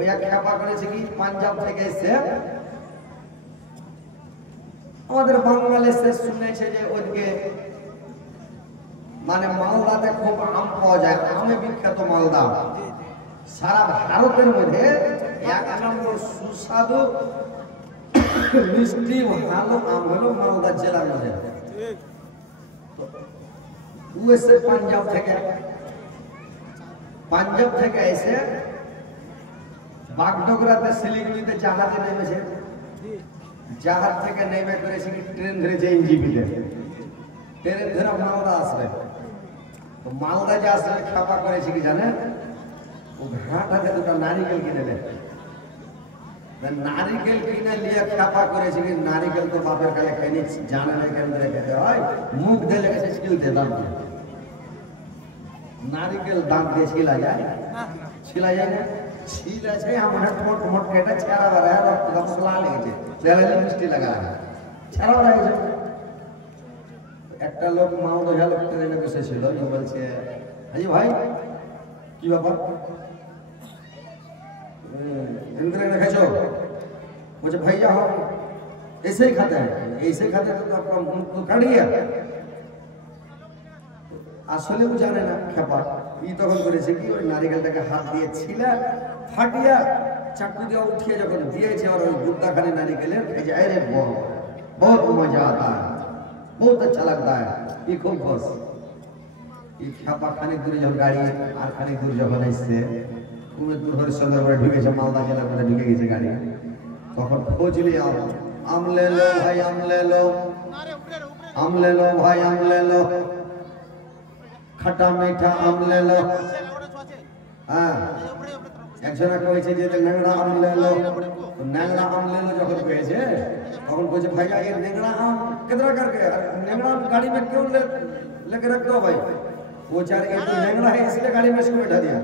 ওই এক খেপা করেছে কি পাঞ্জাব থেকে এসে আমাদের বাঙালি সে শুনেছে যে ওইদিকে মানে মালদাতে খুব আম পাওয়া যায়, আমে বিখ্যাত মালদা। সারা ভারতের মধ্যে এক নম্বর সুস্বাদু মিষ্টি ভালো আম হলো মালদা জেলার মধ্যে। এসে পাঞ্জাব থেকে এসে বাগডোগরাতে শিলিগুড়িতে জাহাজে নেমেছে। জাহাজ থেকে নেমে করেছে কি ট্রেন ধরেছে এনজিপিতে, ট্রেন ধরে মালদা আসবে। তো মালদা যে আসবে খাপা করেছে কি জানেন, ও ঘাটাতে দুটো নারিকেল কিনে নেয়। নারিকেল কিনে নিয়ে খাপা করেছে কি নারিকেল তো বাপের কালে খাইনি, জানে না কেন ধরে খেতে হয়, মুখ দিয়ে লেগেছে ছিলতে দাম দিয়ে। নারিকেল দাম দিয়ে ছিলা যায় না, ছিল আছে আমার ঠোঁট মোট কেটে ছেঁড়া বেড়ায়, রক্ত রক্ত লাল লেগেছে, দেওয়ালে মিষ্টি লাগা ছেঁড়া বেড়া গেছে। একটা লোক মালদা ঝাল ট্রেনে বসেছিল, বলছে হাজি ভাই কি ব্যাপার খাইছো? বলছে ভাইয়া हम ऐसे ही खाते हैं, ऐसे खाते तो आपका मुंह तो काट गया। আসলে ও জানে না খেপা, ই তখন করেছে কি ওই নারিকেলটাকে হাত দিয়ে ছিলা ফাটিয়া চাকু দিয়ে উঠিয়ে যখন দিয়েছে আর ওই গুদ্দাখানি নারিকেলের যে আরে बहुत मजा आता है, बहुत अच्छा लगता है, ये खूब खुश। ये खेपा खाने दूर যখন গাড়ি আর খানিক দূর যখন এসছে কুমিরপুর হরিশ্চন্দ্র করে ঢুকেছে, মালদা জেলার মধ্যে ঢুকে গেছে গাড়ি। তখন ফজলি আম ले लो भाई, आम ले लो, आम ले लो भाई, आम ले लो, खट्टा मीठा आम ले लो। हाँ একজনা কইছে যে ন্যাংড়া আম ले लो, তো ন্যাংড়া আম ले लो যখন কইছে তখন কইছে ভাইয়া ये ন্যাংড়া आम कितना करके, न्यांगड़ा आम गाड़ी में क्यों लेके रख दो भाई? वो चार ये तो न्यांगड़ा है इसलिए गाड़ी में इसको बैठा दिया।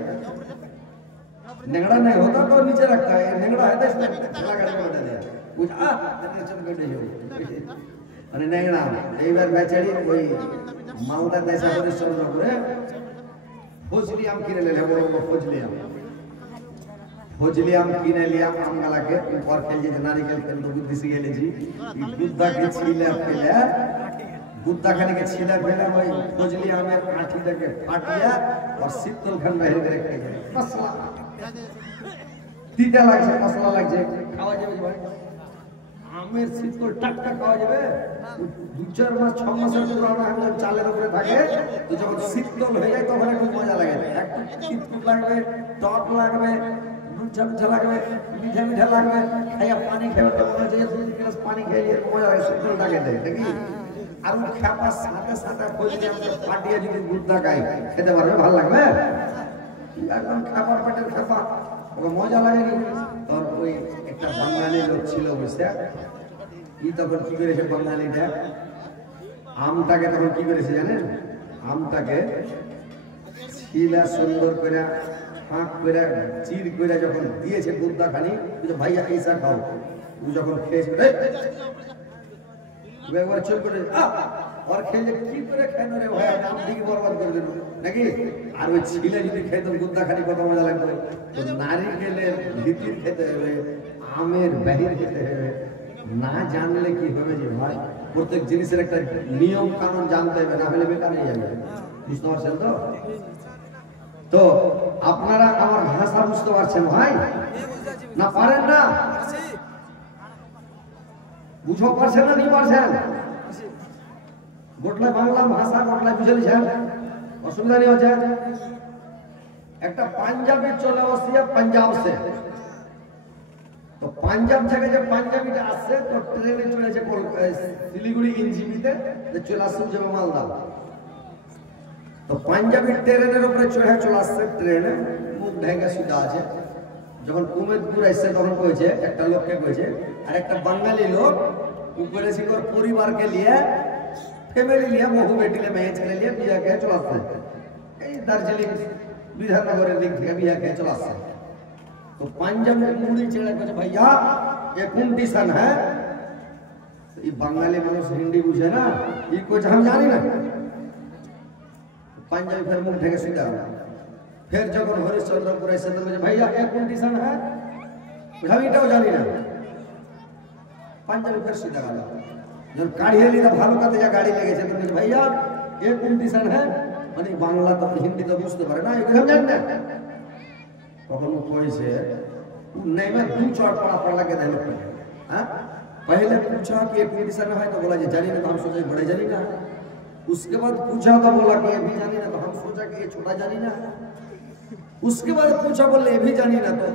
न्यांगड़ा नहीं होता तो नीचे रखता है, न्यांगड़ा है तो इसलिए ठेला गाड़ी में बैठा दिया। कुछ चल बैठे हो અને ન્यांगड़ा এই বার বেচারি ওই মালদা দেশা হরিশ্চন্দ্র করে ফজলি আম কিনে ले বড় বড় ফজলি আম কিনে লিয়া আম গালাকে উপর খেলে যে নারিকেল তেল তো বুদ্ধি শিখে গেছি, গুদ্দাকে ছিলে ফেলে গুদ্দাখানিকে ছিলে ফেলে ওই ফজলি আমের আঁঠিটাকে ফাটিয়া আর শীতল খান বাইরে করে খেয়ে মশলা তিতা লাগছে, মশলা লাগছে, খাওয়া যাবে ভাই? আমের শীতল টাটকা খাওয়া যাবে? 2-4 মাস 6 মাসের পুরানো আম চালের উপরে থাকে, তো যখন শীতল হয়ে যায় তখন একটু মজা লাগে, একটু শীতল লাগবে, টক লাগবে, মিঠা লাগবে, মিঠা মিঠা লাগবে, খাইয়া পানি খেয়ে তো মনে হচ্ছে 2 গ্লাস পানি খেয়ে মজা লাগে, শীতল লাগে নাকি? আর খাবার সাথে সাথে ফজলি আমকে ফাটিয়ে যদি গুদ্দা খাই খেতে পারবে, ভালো লাগবে? একদম খাবার পেটের খাপা, ওকে মজা লাগেনি। তোর ওই একটা বাঙালি লোক ছিল বুঝতে, ই তখন কি করেছে বাঙালিটা আমটাকে তখন কি করেছে জানেন, আমটাকে ছিলা সুন্দর করে ফাঁক করে চির করে যখন দিয়েছে গুদ্দা খানি, ভাইয়া এইসা খাও, ও যখন খেয়েছে একবার চুপ করে আর খেলে কি করে খেয়ে রে ভাই, আম দিকে বরবাদ করে দিল নাকি? আর ওই ছিলে যদি খেতাম গুদ্দা খানি কত মজা লাগতো। তো নারিকেলের ভিতর খেতে হবে, আমের বাহির খেতে হবে, না জানলে কি হবে যে ভাই, প্রত্যেক জিনিসের একটা নিয়ম কানুন জানতে হবে, না হলে বেকার হয়ে যাবে। বুঝতে পারছেন তো? তো আপনারা আমার ভাষা বুঝতে পারছেন ভাই না পারেন না? বুঝতে পারছেন না? नहीं পারছেন? গোটলা বাংলা ভাষা গোটলা বুঝে লিছেন, অসুবিধা নেই হচ্ছে। একটা পাঞ্জাবি চলে আসছে পাঞ্জাব সে, তো পাঞ্জাব থেকে যে পাঞ্জাবিটা আসছে তো ট্রেনে চলেছে শিলিগুড়ি এনজিপিতে, চলে আসছে যাবে মালদা। তো পাঞ্জাবি ট্রেনের উপরে চড়ে চলে আসছে, ট্রেনে মুখ ঢেকে শুধু আছে। যখন কুমেদপুর আসছে তখন কইছে একটা লোককে কইছে, আর একটা বাঙালি লোক উপরে ছিল পরিবারকে নিয়ে, ফ্যামিলি নিয়ে, বহু বেটি নিয়ে, মেয়ে ছেলে নিয়ে বিয়া খেয়ে চলে আসছে এই দার্জিলিং বিধাননগরের দিক থেকে বিয়া খেয়ে চলে আসছে। तो पंजाब में मुड़ी चढ़ा कहे भैया ये कौन टीशन है? ये बंगाली मानुष हिंदी बुझे ना, ये कुछ हम जानी ना। पंजाबी फिर मुंह ढके सीधा, फिर जब हरिश्चंद्रपुर ऐसे तो मुझे भैया ये कौन टीशन है? আমি এটাও জানি না। পাঞ্জাবি ফের সিধা গেল, যখন কাড়িয়ে নিলে ভালো কাতে যা গাড়ি লেগেছে তো বলছে ভাইয়া এ কন্ডিশন হ্যাঁ, মানে বাংলা তো হিন্দি তো বুঝতে পারে না, এগুলো জানি না। কখনো কইছে नहीं मैं 2-4 पढ़ा लगे थे लोग हाँ पहले पूछा कि ये कंडीशन है तो बोला जी जानी ना, तो हम सोचा बड़े जानी ना। उसके बाद पूछा तो बोला कि ये भी जानी ना, तो हम सोचा कि ये छोटा जानी ना। उसके बाद पूछा बोले ये भी जानी ना, तो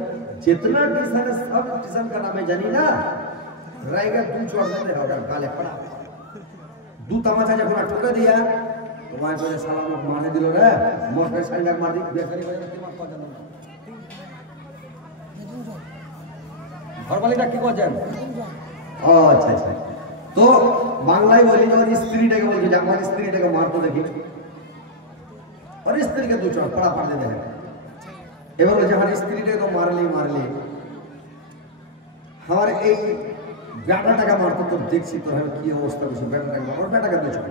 जितना टीशन है सब टीशन का नाम है जानी ना। रहेगा 2-4 दिन होगा काले पड़ा दू तमाचा जब ना ठोका दिया तो वहां पे साला लोग मारने दिलो रे मोटर साइकिल मार दी बेकारी बजे दिमाग को जानो ঘরবালিটা কি করছেন? ও আচ্ছা আচ্ছা। তো বাংলায় বলি যখন স্ত্রীটাকে বলছি যে আমার স্ত্রীটাকে মারতে দেখি, और স্ত্রীকে দু চড় পড়া পাড়তে দেখেন। এবার বলছে আমার স্ত্রীটাকে তো মারলি আমার এই বেটাটাকে মারতে তো দেখছি তো কি অবস্থা করছি, বেটাটাকে মার, বেটাকে দু চড়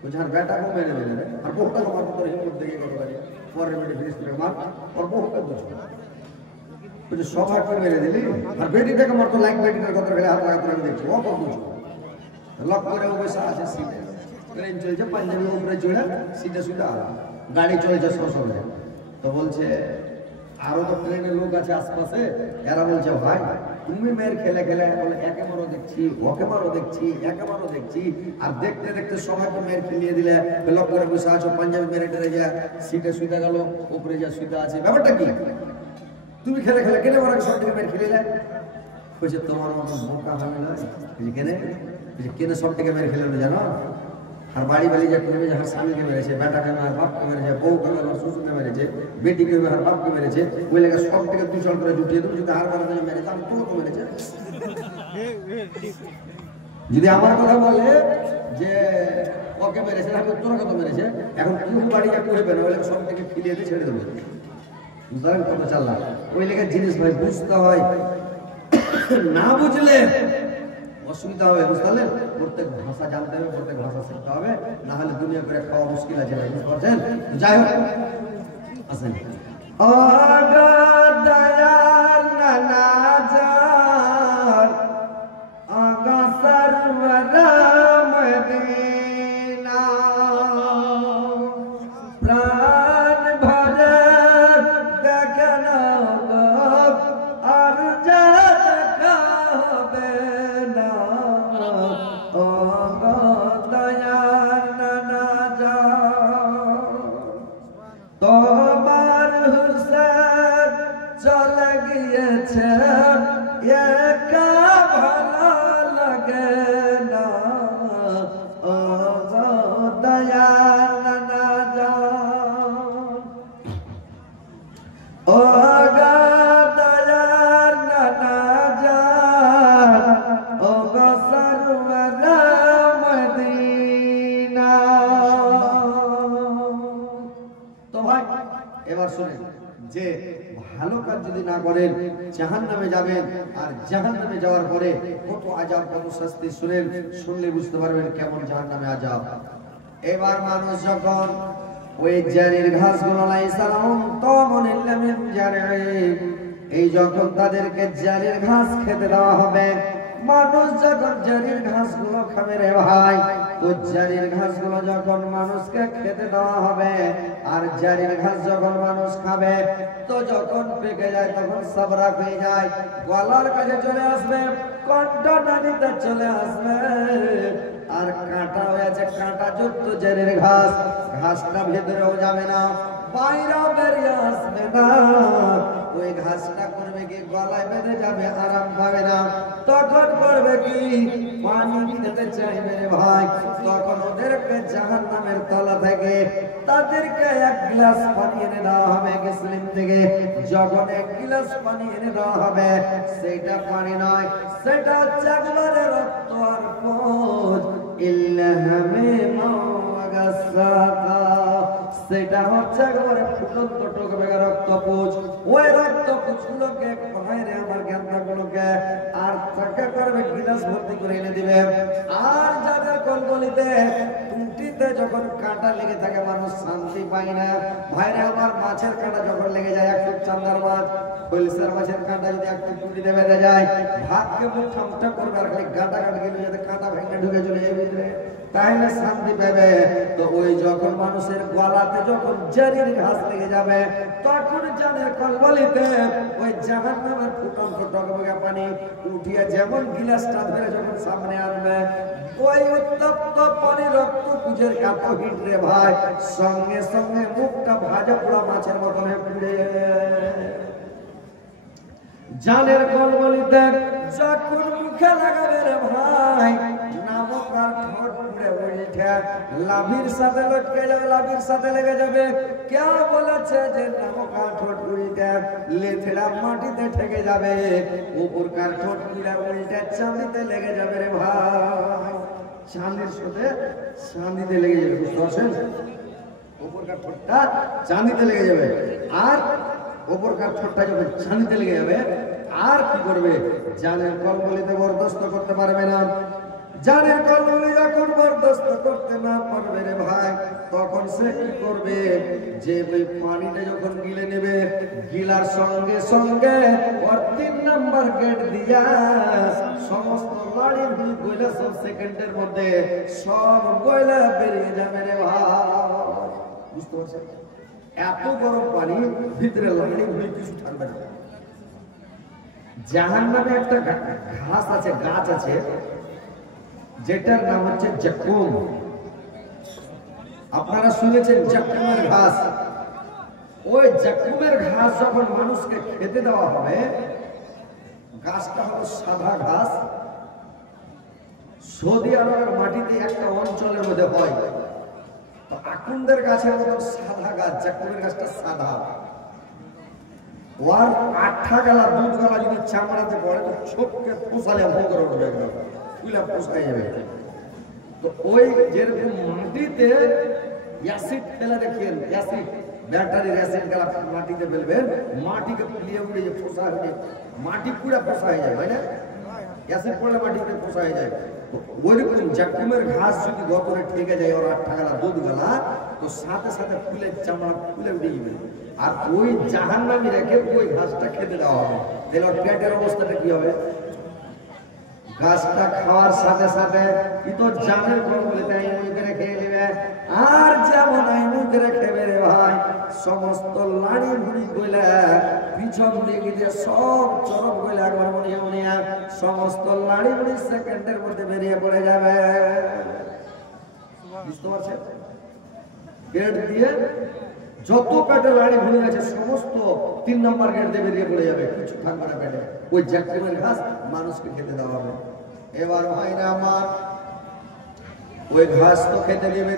বলছে আর বেটাকে মেরে দিলে আর বহুটাকে মারতে তোর হিম্মত দেখে কত পারি পরে মেরে ফিরিস করে মার और বহুটা দু চড় मुझे सौभाग्य मेरे दिली और बेटी तक मर तो लाइक बेटी तक उतर गया हाथ लगा तो देखो वो बहुत कुछ लॉक करे वो वैसा আছে सीधे ट्रेन চলে যায় পাঞ্জাবি উপরে চড়ে सीधे सीधा গাড়ি চলে যায় সব তো বলছে আরো তো ট্রেনে লোক আছে আশেপাশে, এরা বলছে ভাই তুমি মেয়ের খেলে খেলে বলে একে মারো দেখছি ওকে মারো দেখছি একে মারো দেখছি আর দেখতে দেখতে সবাইকে মেয়ের খেলিয়ে দিলে লক করে বসে আছো পাঞ্জাবি মেরে টেরে যা সিটে শুতে গেল উপরে যা শুতে আছে ব্যাপারটা কি তুমি খেলে খেলে কেন ওরা সব থেকে মেরে খেলে যায় কইছে তোমার মতো বোকা হবে না কেনে কেনে সব থেকে মেরে খেলে জানো আর বাড়ি বাড়ি যা করে যার স্বামীকে মেরেছে বেটাকে মার বাপকে মেরেছে বউকে মেরে শ্বশুরকে মেরেছে বেটিকে মেরে বাপকে মেরেছে ওই লেগে সব থেকে দুচল করে জুটিয়ে তুমি যদি আর কারণে মেরেছে আমি তোকে মেরেছে যদি আমার কথা বলে যে ওকে মেরেছে আমি তোর কথা মেরেছে এখন কেউ বাড়ি যা করে বেরো ওই লেগে সব থেকে ফিলিয়ে দিয়ে ছেড়ে দেবো বুঝলেন কত চাল্লা ওই লেগে জিনিস ভাই বুঝতে হয় না বুঝলে অসুবিধা হবে বুঝলেন প্রত্যেক ভাষা জানতে হবে প্রত্যেক ভাষা শিখতে হবে না হলে দুনিয়া করে খাওয়া মুশকিল আছে ভাই বুঝতে পারছেন যাই হোক আসেন আগা দয়াল নানা জান আগা সরওয়ারা মদিনা প্রাণ ভরে দেখনা আর যা দেখাবে না আগা দয়াল নানা জান তোমার হুসেন চলে গিয়েছে একা ভালো লাগে না ও দয়াল নানা জান ও গো দয়াল নানা জান ও গো সরওয়ারা মদিনা। তো ভাই এবার শুনেন যে ভালো কাজ যদি না করেন জাহান্নামে যাবেন আর জাহান্নামে যাওয়ার পরে কত আযাব কত শাস্তি শুনেন শুনলে বুঝতে পারবেন কেমন জাহান্নামে আযাব। এবার মানুষ যখন ওই জারির ঘাসগুলো লাইসালাম তমনিল্লাম জারি এই যখন তাদেরকে জারির ঘাস খেতে দেওয়া হবে মানুষ যখন জারির ঘাসগুলো খাবে রে ভাই তো জারির ঘাসগুলো যখন মানুষকে খেতে দেওয়া হবে আর জারির ঘাস যখন মানুষ খাবে তো যখন পেকে যায় তখন সাবরা হয়ে যায় গলার কাছে চলে আসবে কণ্ঠ নালীতে চলে আসবে আর কাঁটা হয়েছে কাঁটা যুক্ত জারির ঘাস ঘাসটা ভেতরেও যাবে না বাইরেও বেরিয়ে আসবে না ওই ঘাসটা করবে কি গলায় বেঁধে যাবে আরাম পাবে না তখন করবে কি পানি খেতে চাইবে রে ভাই তখন ওদেরকে জাহান্নামের তলা থেকে তাদেরকে এক গ্লাস পানি এনে দেওয়া হবে মুসলিম থেকে যখন এক গ্লাস পানি এনে দেওয়া হবে সেটা পানি নয় সেটা হচ্ছে একবারে রক্ত আর পোজ ইল্লাহামে মাওয়াগাসাকা সেটা হচ্ছে একবারে ফুটন্ত টকবে রক্ত পোজ ওই রক্ত পোজগুলোকে কমাইরে আমার জ্ঞানগুলোকে আর তাকে করবে গিলাস ভর্তি করে এনে দিবে আর যাদের কলকলিতে টুটিতে পিঠিতে যখন কাঁটা লেগে থাকে মানুষ শান্তি পায় না। ভাইরে আমার, মাছের কাঁটা যখন লেগে যায়, একটু চান্দার মাছ খৈলসার মাছের কাঁটা যদি একটু পিঠিতে বেঁধে যায়, ভাতকে মুখ ঠামটা করবে আর খালি কাঁটা গেলে যাতে কাঁটা ভেঙে ঢুকে চলে যায় ভিতরে, তাহলে শান্তি পাবে। তো ওই যখন মানুষের গলাতে যখন জারির ঘাস লেগে যাবে, তখন জানের কলবলিতে ওই জাহান্নামের ফুটন্ত টকবকে পানি উঠিয়ে যেমন গিলাসটা ধরে যখন সামনে আনবে, ওই উত্তপ্ত পানি রক্ত পুজের এত হিট রে ভাই, সঙ্গে সঙ্গে মুখটা ভাজা পোড়া মাছের মতন পুড়ে জানের কলবলিতে যখন মুখে লাগাবে রে ভাই, নামক আর ঠোঁট পুড়ে উঠে লাভির সাথে লটকে যাবে, লাভির সাথে লেগে যাবে। কে বলেছে যে নামক আর ঠোঁট পুড়িতে লেথড়া মাটিতে ঠেকে যাবে, উপরকার ঠোঁট পুড়ে উল্টে চাঁদিতে লেগে যাবে রে ভাই, চাঁদের সাথে চাঁদিতে লেগে যাবে। বুঝতে পারছেন? উপরকার ঠোঁটটা চাঁদিতে লেগে যাবে, আর উপরকার ঠোঁটটা যখন চাঁদিতে লেগে যাবে, আর কি করবে? জানের কলবলিতে বরদাস্ত করতে পারবে না। জানের কলবলি যখন বরদাস্ত করতে না পারবে রে ভাই, তখন সে কি করবে? যে ওই পানিটা যখন গিলে নেবে, গিলার সঙ্গে সঙ্গে ওর 3 নাম্বার গেট দিয়া সমস্ত লাড়ি গয়লা সব সেকেন্ডের মধ্যে সব গয়লা বেরিয়ে যাবে রে ভাই। বুঝতে পারছেন? এত গরম পানি, ভিতরে লাড়ি গুলি কিছু থাকবে না। জাহান্নামে একটা ঘাস আছে, গাছ আছে, যেটার নাম হচ্ছে জাকুম। আপনারা শুনেছেন জাকুমের ঘাস। ওই জাকুমের ঘাস যখন মানুষকে খেতে দেওয়া হবে, গাছটা হলো সাদা ঘাস। সৌদি আরবের মাটিতে একটা অঞ্চলের মধ্যে হয়, আকুন্দের গাছের মতো সাদা গাছ, জাকুমের গাছটা সাদা। ওর 8 গালা 2 গালা যদি চামড়াতে পড়ে তো চোখকে পোষালে ভোগ করে উঠবে, একদম ফুলা পোষায় যাবে। তো ওই যেরকম মাটিতে অ্যাসিড ফেলা দেখেন, অ্যাসিড ব্যাটারির অ্যাসিড গালা মাটিতে ফেলবেন, মাটিকে ফুলিয়ে ফুলিয়ে পোষা হয়ে মাটি পুরা পোষা হয়ে যায়, হয় না? অ্যাসিড পড়লে মাটিতে পোষা হয়ে যায়। ওইরকম জাকুমের ঘাস যদি গতরে ঠেকে যায় ওর 8 গালা 2 গালা, তো সাথে সাথে ফুলে চামড়া ফুলে উঠে যাবে। আর ওই জাহান্নামী রেখে ওই ঘাসটা খেতে দেওয়া হবে, তাহলে ওর পেটের অবস্থাটা কি হবে? ঘাসটা খাওয়ার সাথে সাথে কি তো জানের বলে তাই মুখে খেয়ে নেবে। আর যেমন মুখে খেবে রে ভাই, সমস্ত লাড়ি ভুড়ি গইলা পিছন দিকে দিয়ে সব চরম গইলা একবার মনে মনে সমস্ত লাড়ি ভুড়ি সেকেন্ডের মধ্যে বেরিয়ে পড়ে যাবে। বুঝতে পারছেন? পেট দিয়ে যত পেটে লাড়ি ভুড়ি আছে সমস্ত 3 নম্বর গেট দিয়ে বেরিয়ে পড়ে যাবে, কিছু থাকবে না পেটে। ওই জাকুমের ঘাস মানুষকে খেতে দেওয়া হবে। এবার ভাইরা আমার, ওই ঘাস তো খেতে দেবে,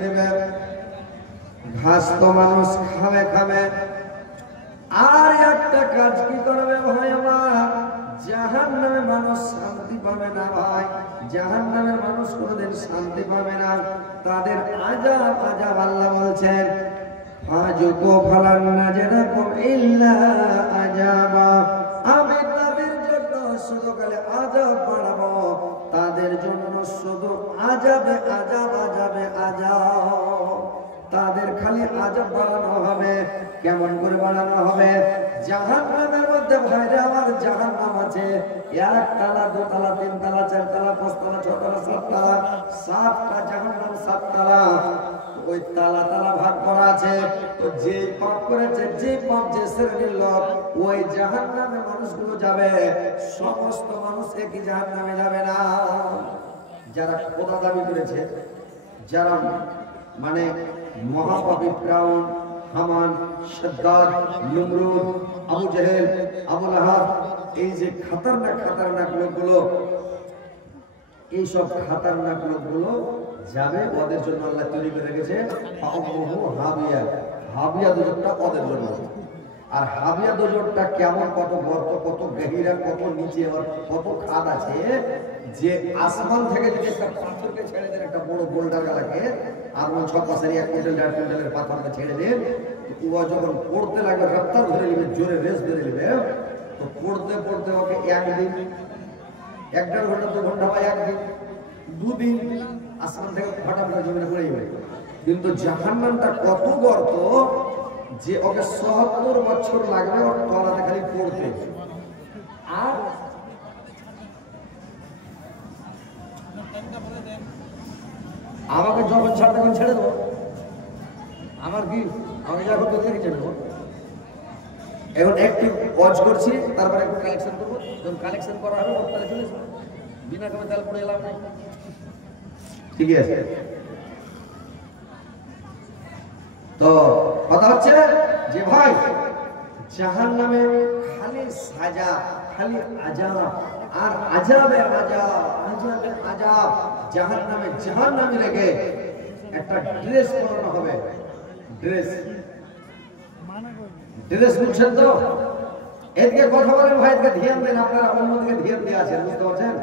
ঘাস তো মানুষ খাবে খাবে। আর একটা কাজ কি করবে ভাই আমার? জাহান্নামে মানুষ শান্তি পাবে না ভাই, জাহান্নামের মানুষ কোনোদিন শান্তি পাবে না। তাদের আযাব আযাব আল্লাহ বলছেন, ফাজুকু ফালান নাজরাকুম ইল্লা আযাবা। আমি তাদের জন্য শুধু খালি আযাব বাড়াবো, তাদের জন্য শুধু আযাবে আযাব আযাবে আযাব। তাদের খালি আযাব বাড়ানো হবে। কেমন করে বাড়ানো হবে? জাহান্নামের মধ্যে ভাইরা আমার জাহান্নাম আছে 1 তলা 2 তলা 3 তলা 4 তলা 5 তলা 6 তলা 7 তলা, 7টা জাহান্নাম 7 তলা। ওই তালা তালা ভাগ করা আছে। তো যে পাপ করেছে, যে পাপ যে শ্রেণীর লোক, ওই জাহান্নামে মানুষগুলো যাবে। সমস্ত মানুষ একই জাহান্নামে যাবে না। যারা খোদা দাবি করেছে, যারা মানে মহাপাপী ফিরআউন, হামান, শাদ্দাদ, নমরুদ, আবু জেহেল, আবু লাহাব, এই যে খতরনাক খতরনাক লোকগুলো, এইসব খতরনাক লোকগুলো যাবে, ওদের জন্য আল্লাহ তৈরি করে রেখেছে হাবিয়া। হাবিয়া দোজখটা ওদের জন্য। আর হাবিয়া দোজখটা কেমন, কত গর্ত, কত গভীরা, কত নিচে, কত খাদ আছে, যে আসমান থেকে যদি একটা পাথরকে ছেড়ে দেন, একটা বড় বোল্ডার গালাকে, আর 6 পাশের 1 কুইন্টাল 1.5 কুইন্টালের পাথরকে ছেড়ে দেন, ও যখন পড়তে লাগবে, রফতার ধরে নেবে, জোরে রেস ধরে নেবে, তো পড়তে পড়তে ওকে একদিন, 1.5 ঘন্টা 2 ঘন্টা বা একদিন 2 দিন আসমান থেকে ফটাফট জমিনে পড়ে যাবে। কিন্তু জাহান্নামটা কত গর্ত যে ওকে ৭০ বছর লাগবে ওর তলাতে খালি পড়তে। আর আমাকে যখন ছাড়তে তখন ছেড়ে দেবো, আমার কি আমি যা করতে দেখে ছেড়ে দেবো। এখন একটু ওয়াচ করছি, তারপরে একটু কালেকশন করবো, যখন কালেকশন করা হবে ওর তাহলে চলে যাবো, বিনা কামে তেল পড়ে এলাম। ঠিক আছে, তো কথা হচ্ছে যে ভাই জাহান্নামে খালি সাজা, খালি আযাব আর আযাবে আযাব, আযাবে আযাব। জাহান্নামে রেখে একটা ড্রেস পরানো হবে। ড্রেস বুঝছেন তো? এদিকে কথা বলেন ভাই, এদিকে ধ্যান দেন। আপনারা অন্যদিকে ধ্যান দিয়ে আছেন, বুঝতে পারছেন?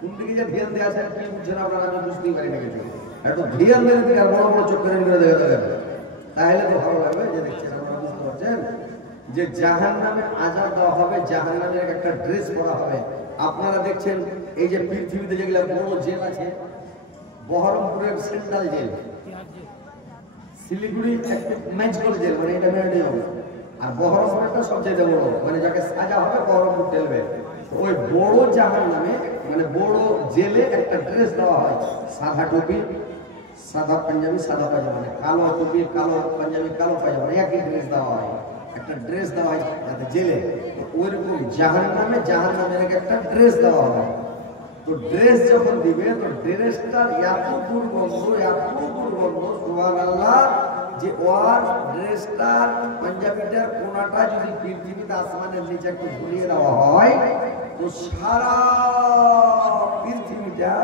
কোন দিকে যে ধ্যান দিয়ে আছেন কি বুঝছেন আপনারা, আমি বুঝতেই পারি না কিছু। একটু ধ্যান দেন দিকে, আর বড় বড় চোখ করে দেখে দেখেন, তাহলে তো ভালো লাগবে যে দেখছেন আপনারা, বুঝতে পারছেন? যে জাহান্নামে আযাব দেওয়া হবে, জাহান্নামের একটা ড্রেস পরা হবে। আপনারা দেখছেন এই যে পৃথিবীতে যেগুলো বড় জেল আছে, বহরমপুরের central jail, Siliguri magical jail, মানে এটা মেডিয়াম, আর বহরমপুরটা সবচেয়ে বড়, মানে যাকে সাজা হবে বহরমপুর টেলবে। ওই বড় জাহান্নামে মানে বড় জেলে একটা ড্রেস দেওয়া হয়, সাদা টুপি, সাদা পাঞ্জাবি, সাদা পায়জামা, মানে কালো টুপি, কালো পাঞ্জাবি, কালো পায়জামা, একই ড্রেস দেওয়া হয়। একটা ড্রেস দেওয়া হয় যাতে জেলে, ওইরকম জাহান্নামের একটা ড্রেস দেওয়া হবে। তো ড্রেস যখন দিবে, তো ড্রেসটার এত দুর্গন্ধ, সুবহানাল্লাহ, যে ওর ড্রেসটার পাঞ্জাবিটার কোনাটা যদি পৃথিবীতে আসমানের নিচে একটু ঘুরিয়ে দেওয়া হয়, তো সারা পৃথিবীটা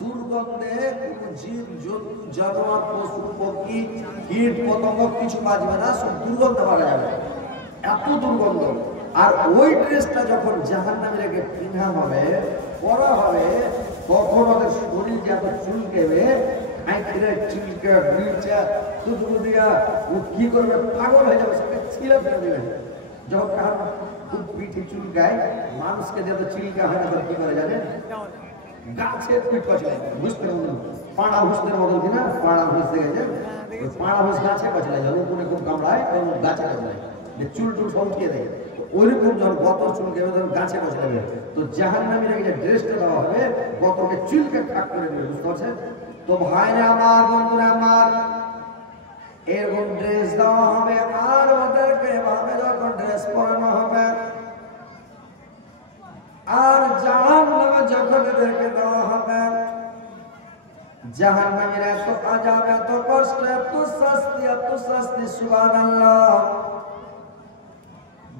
দুর্গন্ধে কোনো জীব জন্তু জানোয়ার পশু পক্ষী কীট পতঙ্গ কিছু বাঁচবে না, সব দুর্গন্ধ মারা যাবে, এত দুর্গন্ধ। আর ওই ড্রেসটা যখন জাহান্নামে রেখে পিনা হবে, পরা হবে, তখন ওদের শরীর যত চুলকেবে, চুলকা বিলচা দুধ দিয়া ও কি করবে, পাগল হয়ে যাবে, সেটা ছিঁড়ে ফেলে দেবে। যখন কার খুব পিঠে চুলকায়, মানুষকে যত চিলকা হয় না, কি করে জানে, গাছে পিঠ পচলে, বুঝতে পারবেন, পাড়া হুসদের মতন কিনা, পাড়া হুস দেখেছে, ওই পাড়া হুস গাছে পচলে যায়, উপরে খুব কামড়ায়, গাছে পচলায়, চুল টুল সঙ্কিয়ে দেয়। ওইরকম যখন গতর চুলকেবে, তখন গাছে পচলাবে। তো জাহান্নামীরা যে ড্রেসটা দেওয়া হবে, গতকে চুলকে ঠাক করে দেবে, বুঝতে পারছেন? তো ভাইরা আমার, বন্ধুরা আমার, এরকম ড্রেস দেওয়া হবে। আর ওদেরকে এভাবে যখন ড্রেস পরানো হবে, আর জাহান্নামে যখন এদেরকে দেওয়া হবে, জাহান্নামের এত আযাব, এত কষ্ট, এত শাস্তি, সুবহানাল্লাহ,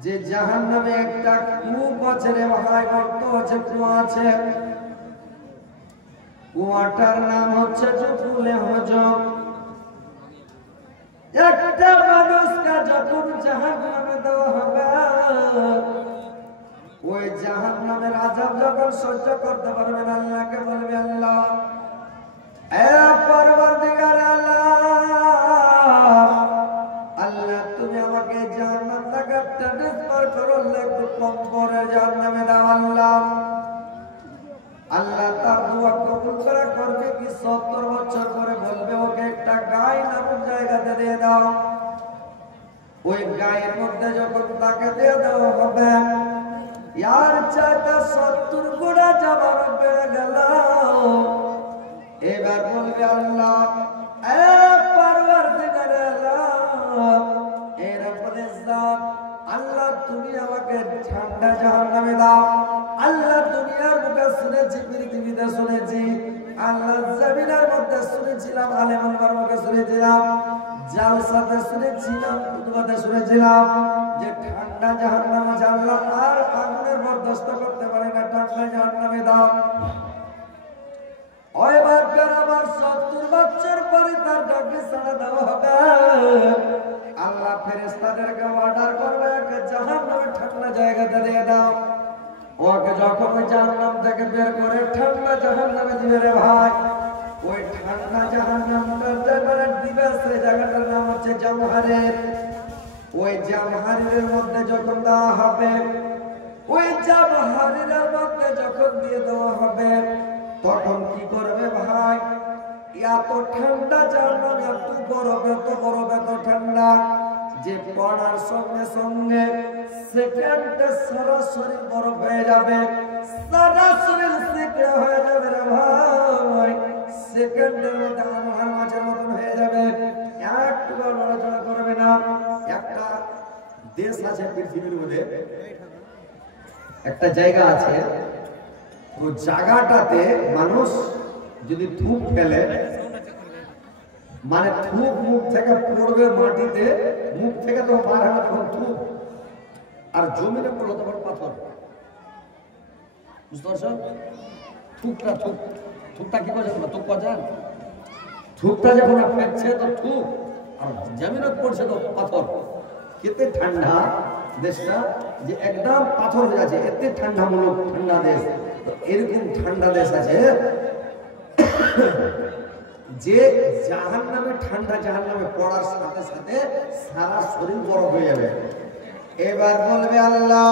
যে জাহান্নামে একটা কূপ আছে রে ভাই, গর্ত আছে, কুয়া আছে, কুয়াটার নাম হচ্ছে জুকুলে হজম। একটা মানুষকে যখন জাহান্নামে দেওয়া হবে, ওই জাহান্নামের আযাব যখন সহ্য করতে পারবে না, আল্লাহকে বলবে, আল্লাহ, এ পরওয়ারদিগার আল্লাহ, তুমি আমাকে জাহান্নাম থেকে ট্রান্সফার করো, একটু কম করে জাহান্নামে দাও আল্লাহ। আল্লাহ তার দোয়া কবুল করে করবে কি, ৭০ বছর পরে বলবে, ওকে একটা গায় নামক জায়গাতে দিয়ে দাও। ওই গায়ের মধ্যে যখন তাকে দিয়ে দেওয়া হবে, ইয়ার চাইতে ৭০ গুণা জামার বেড়ে গেল। এবার বলবে, আল্লাহ, এ পরওয়ারদিগার আলম, এ রব্বুল ইজ্জত, আল্লাহ তুমি আমাকে ঠান্ডা জাহান্নামে দাও। আল্লাহ দুনিয়ার মুখে শুনেছি, পৃথিবীতে শুনেছি, আল্লাহ জমিনের মধ্যে শুনেছিলাম, আলেম ওলামার মুখে শুনেছিলাম, জালসাতে শুনেছিলাম, খুতবাতে শুনেছিলাম যে ঠান্ডা জাহান্নাম আছে, আল্লাহ আর আগুনের বরদাস্ত করতে পারে না, ঠান্ডা জাহান্নামে দাও। ওই বাপের আবার ৭০ বছর পরে তার ডাকে সাড়া দেওয়া হবে। আল্লাহ ফেরেশতাদেরকে অর্ডার করবে, জাহান্নামে ঠান্ডা জায়গাতে দিয়ে দাও। ওকে যখন ওই জাহান্নাম থেকে বের করে ঠান্ডা জাহান্নামে দিবে রে ভাই, ওই ঠান্ডা জাহান্নামটার জায়গাটা দিবে, সেই জায়গাটার নাম হচ্ছে জামহারির। ওই জামহারির মধ্যে যখন দেওয়া হবে, ওই জামহারির মধ্যে যখন দিয়ে দেওয়া হবে, তখন কি করবে ভাই, এত ঠান্ডা জাহান্নাম, এত বরফ, এত বরফ, এত ঠান্ডা যে পড়ার সঙ্গে সঙ্গে সেকেন্ডে সারা শরীর বরফ হয়ে যাবে, সারা শরীর সেকে হয়ে যাবে রে ভাই। সেকেন্ডের মধ্যে আনোয়ার মাছের মতন হয়ে যাবে, একটু নড়াচড়া করবে না। একটা দেশ আছে পৃথিবীর মধ্যে, একটা জায়গা আছে, ওই জায়গাটাতে মানুষ যদি থুক ফেলে, মানে থুক মুখ থেকে পড়বে মাটিতে, মুখ থেকে তো বার হবে তখন থুক, আর জমিনে পড়লো তখন পাথর। বুঝতে পারছো? থুকটা কি করছে? থুক পাচান, থুকটা যখন ফেলছে তো থুক, আর জমিনে পড়ছে তো পাথর। কেতে ঠান্ডা দেশটা, যে একদম পাথর হয়ে আছে, এতে ঠান্ডা মূলক ঠান্ডা দেশ। তো এরকম ঠান্ডা দেশ আছে যে জাহান্নামে ঠান্ডা, জাহান্নামে পড়ার সাথে সাথে সারা শরীর বরফ হয়ে যাবে। এবার বলবে আল্লাহ